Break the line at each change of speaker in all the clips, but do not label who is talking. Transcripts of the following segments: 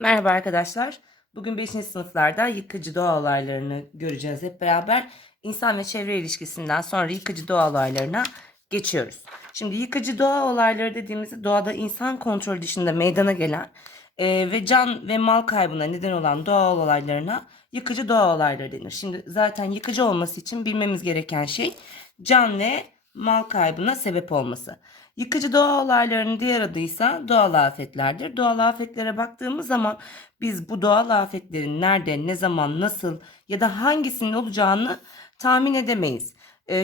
Merhaba arkadaşlar. Bugün 5. sınıflarda yıkıcı doğa olaylarını göreceğiz hep beraber. İnsan ve çevre ilişkisinden sonra yıkıcı doğa olaylarına geçiyoruz. Şimdi yıkıcı doğa olayları dediğimizde doğada insan kontrolü dışında meydana gelen e, ve can ve mal kaybına neden olan doğa olaylarına yıkıcı doğa olayları denir. Şimdi zaten yıkıcı olması için bilmemiz gereken şey can ve mal kaybına sebep olması. Yıkıcı doğa olaylarının diğer adı ise doğal afetlerdir. Doğal afetlere baktığımız zaman biz bu doğal afetlerin nerede, ne zaman, nasıl ya da hangisinin olacağını tahmin edemeyiz.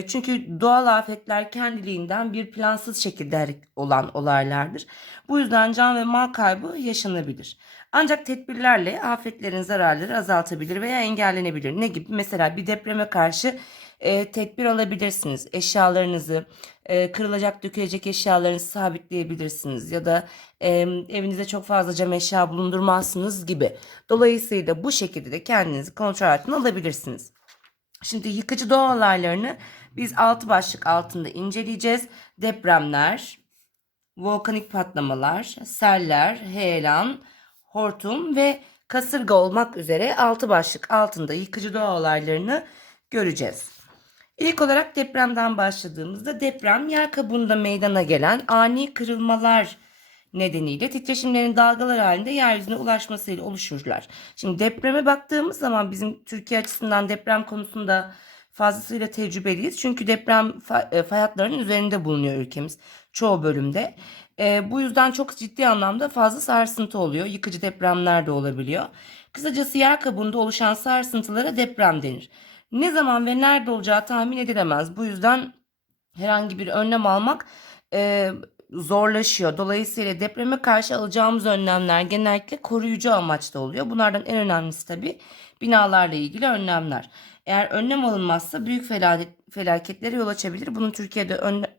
Çünkü doğal afetler kendiliğinden bir plansız şekilde olan olaylardır. Bu yüzden can ve mal kaybı yaşanabilir. Ancak tedbirlerle afetlerin zararları azaltabilir veya engellenebilir. Ne gibi? Mesela bir depreme karşı e, tedbir alabilirsiniz. Eşyalarınızı, e, kırılacak, dökülecek eşyalarınızı sabitleyebilirsiniz. Ya da e, evinizde çok fazla cam eşya bulundurmazsınız gibi. Dolayısıyla bu şekilde de kendinizi kontrol altına alabilirsiniz. Şimdi yıkıcı doğa olaylarını biz altı başlık altında inceleyeceğiz. Depremler, volkanik patlamalar, seller, heyelan, hortum ve kasırga olmak üzere altı başlık altında yıkıcı doğa olaylarını göreceğiz. İlk olarak depremden başladığımızda deprem yer kabuğunda meydana gelen ani kırılmalar nedeniyle titreşimlerin dalgalar halinde yeryüzüne ulaşmasıyla oluşurlar. Şimdi depreme baktığımız zaman bizim Türkiye açısından deprem konusunda fazlasıyla tecrübeliyiz. Çünkü deprem e, fay hatlarının üzerinde bulunuyor ülkemiz çoğu bölümde. E, bu yüzden çok ciddi anlamda fazla sarsıntı oluyor. Yıkıcı depremler de olabiliyor. Kısacası yer kabuğunda oluşan sarsıntılara deprem denir. Ne zaman ve nerede olacağı tahmin edilemez. Bu yüzden herhangi bir önlem almak e, zorlaşıyor. Dolayısıyla depreme karşı alacağımız önlemler genellikle koruyucu amaçta oluyor. Bunlardan en önemlisi tabii binalarla ilgili önlemler. Eğer önlem alınmazsa büyük felaketlere yol açabilir. Bunun Türkiye'de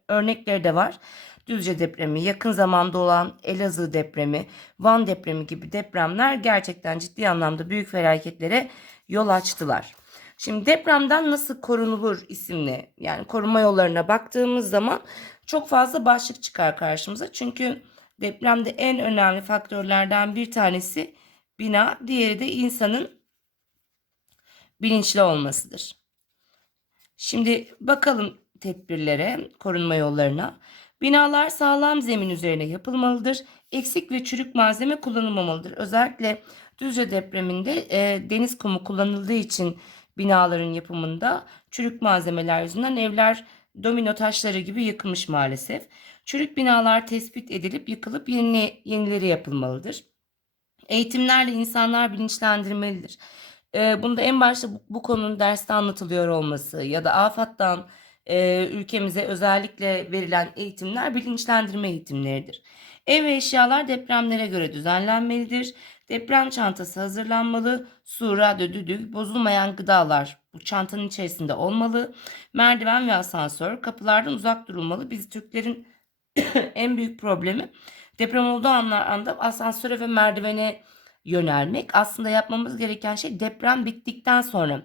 örnekleri de var. Düzce depremi, yakın zamanda olan Elazığ depremi, Van depremi gibi depremler gerçekten ciddi anlamda büyük felaketlere yol açtılar. Şimdi depremden nasıl korunulur isimli yani koruma yollarına baktığımız zaman çok fazla başlık çıkar karşımıza. Çünkü depremde en önemli faktörlerden bir tanesi bina, diğeri de insanın bilinçli olmasıdır. Şimdi bakalım tedbirlere, korunma yollarına. Binalar sağlam zemin üzerine yapılmalıdır. Eksik ve çürük malzeme kullanılmamalıdır. Özellikle Düzce depreminde e, deniz kumu kullanıldığı için binaların yapımında çürük malzemeler yüzünden evler domino taşları gibi yıkılmış maalesef. Çürük binalar tespit edilip yıkılıp yeni, yenileri yapılmalıdır. Eğitimlerle insanlar bilinçlendirmelidir. Ee, bunda en başta bu, bu konunun derste anlatılıyor olması ya da AFAD'dan e, ülkemize özellikle verilen eğitimler bilinçlendirme eğitimleridir. Ev ve eşyalar depremlere göre düzenlenmelidir. Deprem çantası hazırlanmalı. Su, radyo, düdük, bozulmayan gıdalar bu çantanın içerisinde olmalı. Merdiven ve asansör kapılardan uzak durulmalı. Biz Türklerin en büyük problemi deprem olduğu anda asansöre ve merdivene yönelmek. Aslında yapmamız gereken şey deprem bittikten sonra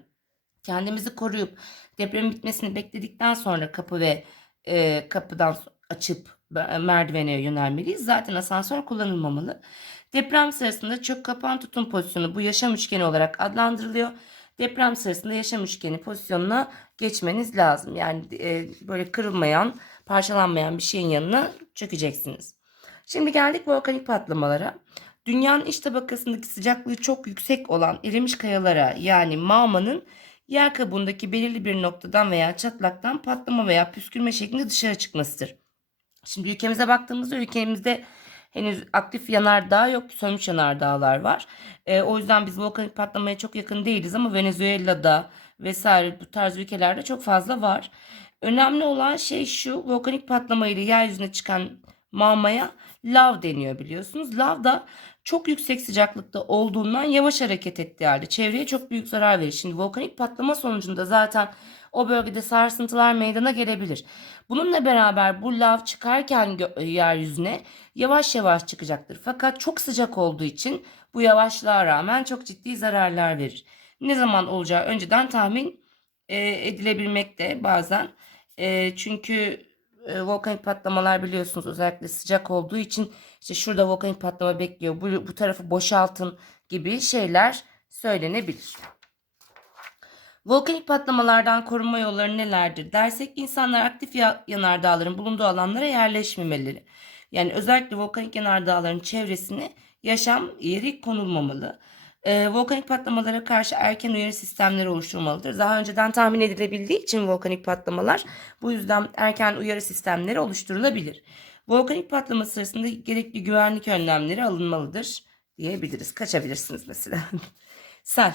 kendimizi koruyup deprem bitmesini bekledikten sonra kapı ve e, kapıdan açıp merdivene yönelmeliyiz. Zaten asansör kullanılmamalı. Deprem sırasında çök kapan tutum pozisyonu bu yaşam üçgeni olarak adlandırılıyor. Deprem sırasında yaşam üçgeni pozisyonuna geçmeniz lazım. Yani e, böyle kırılmayan, parçalanmayan bir şeyin yanına çökeceksiniz. Şimdi geldik volkanik patlamalara. Dünyanın iç tabakasındaki sıcaklığı çok yüksek olan erimiş kayalara yani mağmanın yer kabuğundaki belirli bir noktadan veya çatlaktan patlama veya püskürme şeklinde dışarı çıkmasıdır. Şimdi ülkemize baktığımızda ülkemizde henüz aktif yanardağ yok, sönmüş yanardağlar var. E, o yüzden biz volkanik patlamaya çok yakın değiliz ama Venezuela'da vesaire bu tarz ülkelerde çok fazla var. Önemli olan şey şu volkanik patlama ile yeryüzüne çıkan mağmaya lav deniyor biliyorsunuz. Lav da çok yüksek sıcaklıkta olduğundan yavaş hareket ettiği halde çevreye çok büyük zarar verir. Şimdi volkanik patlama sonucunda zaten o bölgede sarsıntılar meydana gelebilir. Bununla beraber bu lav çıkarken yeryüzüne yavaş yavaş çıkacaktır. Fakat çok sıcak olduğu için bu yavaşlığa rağmen çok ciddi zararlar verir. Ne zaman olacağı önceden tahmin e, edilebilmekte bazen. E, çünkü e, volkanik patlamalar biliyorsunuz özellikle sıcak olduğu için işte şurada volkanik patlama bekliyor. Bu, bu tarafı boşaltın gibi şeyler söylenebilir. Volkanik patlamalardan korunma yolları nelerdir dersek insanlar aktif ya- yanardağların bulunduğu alanlara yerleşmemeleri. Yani özellikle volkanik yanardağların çevresine yaşam yeri konulmamalı. Ee, volkanik patlamalara karşı erken uyarı sistemleri oluşturmalıdır. Daha önceden tahmin edilebildiği için volkanik patlamalar bu yüzden erken uyarı sistemleri oluşturulabilir. Volkanik patlama sırasında gerekli güvenlik önlemleri alınmalıdır diyebiliriz. Kaçabilirsiniz mesela. Sel.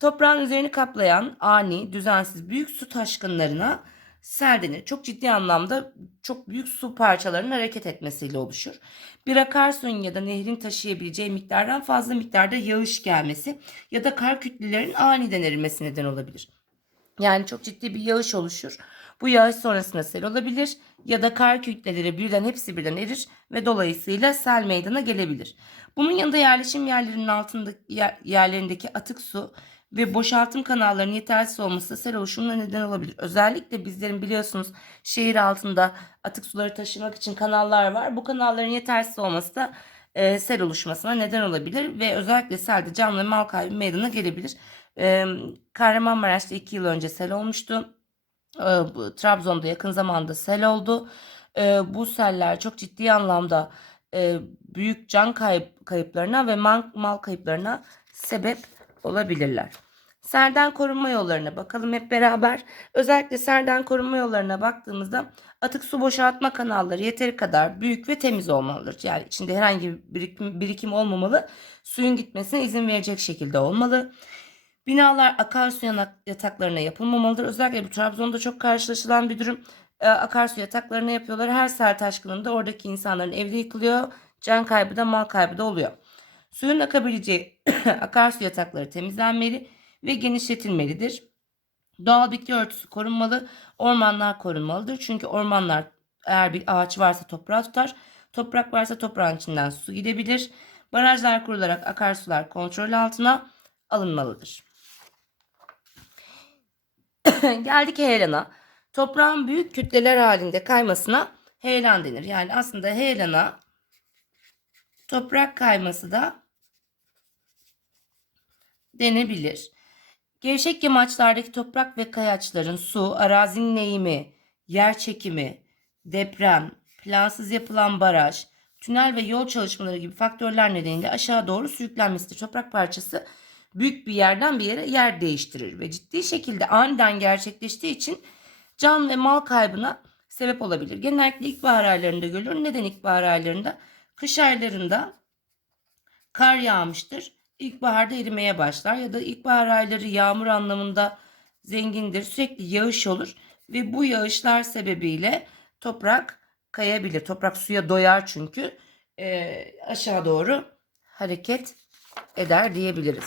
Toprağın üzerini kaplayan ani, düzensiz büyük su taşkınlarına sel denir. Çok ciddi anlamda çok büyük su parçalarının hareket etmesiyle oluşur. Bir akarsuyun ya da nehrin taşıyabileceği miktardan fazla miktarda yağış gelmesi ya da kar kütlelerin aniden erimesi neden olabilir. Yani çok ciddi bir yağış oluşur. Bu yağış sonrasında sel olabilir ya da kar kütleleri birden hepsi birden erir ve dolayısıyla sel meydana gelebilir. Bunun yanında yerleşim yerlerinin altındaki yer- yerlerindeki atık su ve boşaltım kanallarının yetersiz olması sel oluşumuna neden olabilir. Özellikle bizlerin biliyorsunuz şehir altında atık suları taşımak için kanallar var. Bu kanalların yetersiz olması da e, sel oluşmasına neden olabilir ve özellikle selde can ve mal kaybı meydana gelebilir. E, Kahramanmaraş'ta 2 yıl önce sel olmuştu. E, Trabzon'da yakın zamanda sel oldu. E, bu seller çok ciddi anlamda e, büyük can kayıp, kayıplarına ve mal, mal kayıplarına sebep olabilirler. Serden korunma yollarına bakalım hep beraber. Özellikle serden korunma yollarına baktığımızda atık su boşaltma kanalları yeteri kadar büyük ve temiz olmalıdır. Yani içinde herhangi bir birikim, birikim olmamalı. Suyun gitmesine izin verecek şekilde olmalı. Binalar akarsu yataklarına yapılmamalıdır. Özellikle bu Trabzon'da çok karşılaşılan bir durum. Ee, akarsu yataklarına yapıyorlar. Her sel taşkınında oradaki insanların evi yıkılıyor. Can kaybı da mal kaybı da oluyor. Suyun akabileceği akarsu yatakları temizlenmeli ve genişletilmelidir. Doğal bitki örtüsü korunmalı, ormanlar korunmalıdır. Çünkü ormanlar eğer bir ağaç varsa toprağı tutar, toprak varsa toprağın içinden su gidebilir. Barajlar kurularak akarsular kontrol altına alınmalıdır. Geldik heyelana. Toprağın büyük kütleler halinde kaymasına heyelan denir. Yani aslında heyelana toprak kayması da denebilir. Gevşek yamaçlardaki toprak ve kayaçların su, arazinin eğimi, yer çekimi, deprem, plansız yapılan baraj, tünel ve yol çalışmaları gibi faktörler nedeniyle aşağı doğru sürüklenmesidir. Toprak parçası büyük bir yerden bir yere yer değiştirir ve ciddi şekilde aniden gerçekleştiği için can ve mal kaybına sebep olabilir. Genellikle ilkbahar aylarında görülür. Neden ilkbahar aylarında? Kış aylarında kar yağmıştır. İlkbaharda erimeye başlar ya da ilkbahar ayları yağmur anlamında zengindir. Sürekli yağış olur ve bu yağışlar sebebiyle toprak kayabilir. Toprak suya doyar çünkü Ee, aşağı doğru hareket eder diyebiliriz.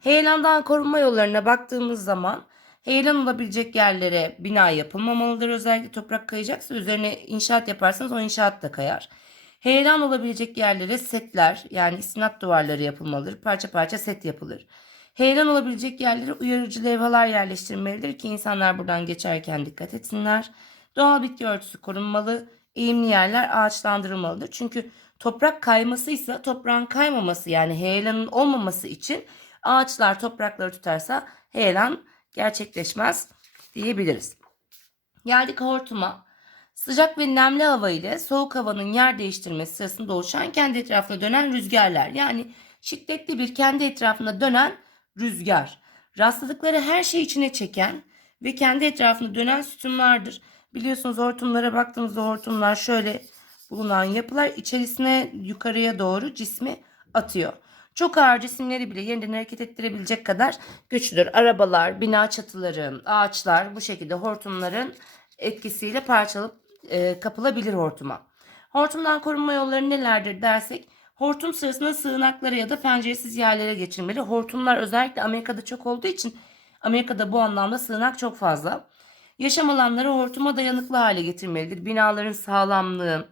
Heyelandan korunma yollarına baktığımız zaman heyelan olabilecek yerlere bina yapılmamalıdır. Özellikle toprak kayacaksa üzerine inşaat yaparsanız o inşaat da kayar. Heyelan olabilecek yerlere setler yani istinat duvarları yapılmalıdır. Parça parça set yapılır. Heyelan olabilecek yerlere uyarıcı levhalar yerleştirilmelidir ki insanlar buradan geçerken dikkat etsinler. Doğal bitki örtüsü korunmalı. Eğimli yerler ağaçlandırılmalıdır. Çünkü toprak kaymasıysa toprağın kaymaması yani heyelanın olmaması için ağaçlar toprakları tutarsa heyelan gerçekleşmez diyebiliriz. Geldik hortuma. Sıcak ve nemli hava ile soğuk havanın yer değiştirmesi sırasında oluşan kendi etrafına dönen rüzgarlar. Yani şiddetli bir kendi etrafında dönen rüzgar. Rastladıkları her şeyi içine çeken ve kendi etrafında dönen sütunlardır. Biliyorsunuz hortumlara baktığımızda hortumlar şöyle bulunan yapılar içerisine yukarıya doğru cismi atıyor. Çok ağır cisimleri bile yerinden hareket ettirebilecek kadar güçlüdür. Arabalar, bina çatıları, ağaçlar bu şekilde hortumların etkisiyle parçalıp e, kapılabilir hortuma. Hortumdan korunma yolları nelerdir dersek hortum sırasında sığınaklara ya da penceresiz yerlere geçirmeli. Hortumlar özellikle Amerika'da çok olduğu için Amerika'da bu anlamda sığınak çok fazla. Yaşam alanları hortuma dayanıklı hale getirmelidir. Binaların sağlamlığı,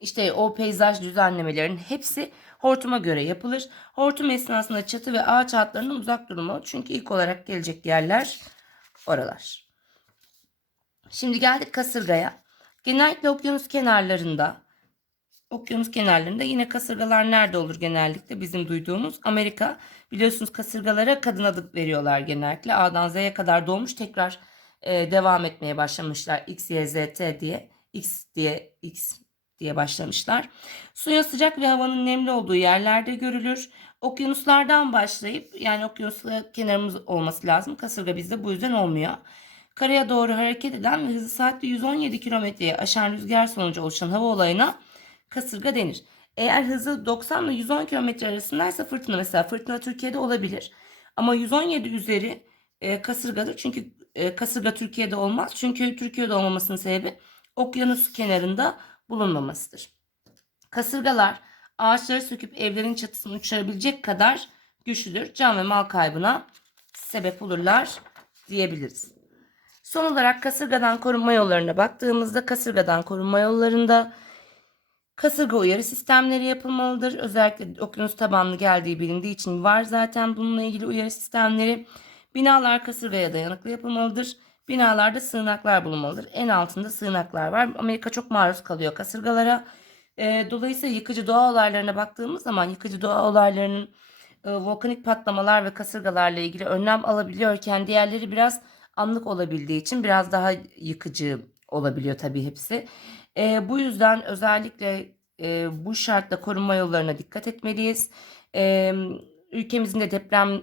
işte o peyzaj düzenlemelerin hepsi hortuma göre yapılır. Hortum esnasında çatı ve ağaç hatlarından uzak durulmalı. Çünkü ilk olarak gelecek yerler oralar. Şimdi geldik kasırgaya. Genellikle okyanus kenarlarında okyanus kenarlarında yine kasırgalar nerede olur genellikle bizim duyduğumuz Amerika biliyorsunuz kasırgalara kadın adı veriyorlar genellikle A'dan Z'ye kadar doğmuş tekrar e, devam etmeye başlamışlar X, Y, Z, T diye X diye X diye başlamışlar. Suyun sıcak ve havanın nemli olduğu yerlerde görülür. Okyanuslardan başlayıp yani okyanusla kenarımız olması lazım. Kasırga bizde bu yüzden olmuyor. Karaya doğru hareket eden ve hızı saatte 117 kilometreyi aşan rüzgar sonucu oluşan hava olayına kasırga denir. Eğer hızı 90 ile 110 kilometre arasındaysa fırtına mesela fırtına Türkiye'de olabilir. Ama 117 üzeri e, kasırgadır. Çünkü e, kasırga Türkiye'de olmaz. Çünkü Türkiye'de olmamasının sebebi okyanus kenarında bulunmamasıdır. Kasırgalar ağaçları söküp evlerin çatısını uçurabilecek kadar güçlüdür. Can ve mal kaybına sebep olurlar diyebiliriz. Son olarak kasırgadan korunma yollarına baktığımızda kasırgadan korunma yollarında kasırga uyarı sistemleri yapılmalıdır. Özellikle okyanus tabanlı geldiği bilindiği için var zaten bununla ilgili uyarı sistemleri. Binalar kasırgaya dayanıklı yapılmalıdır. Binalarda sığınaklar bulunmalıdır. En altında sığınaklar var. Amerika çok maruz kalıyor kasırgalara. E, dolayısıyla yıkıcı doğa olaylarına baktığımız zaman yıkıcı doğa olaylarının e, volkanik patlamalar ve kasırgalarla ilgili önlem alabiliyorken diğerleri biraz anlık olabildiği için biraz daha yıkıcı olabiliyor tabii hepsi. E, bu yüzden özellikle e, bu şartta korunma yollarına dikkat etmeliyiz. E, ülkemizin de deprem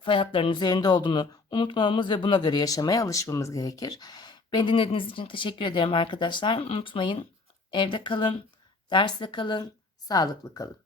fay hatlarının üzerinde olduğunu unutmamamız ve buna göre yaşamaya alışmamız gerekir. Beni dinlediğiniz için teşekkür ederim arkadaşlar. Unutmayın evde kalın, derste kalın, sağlıklı kalın.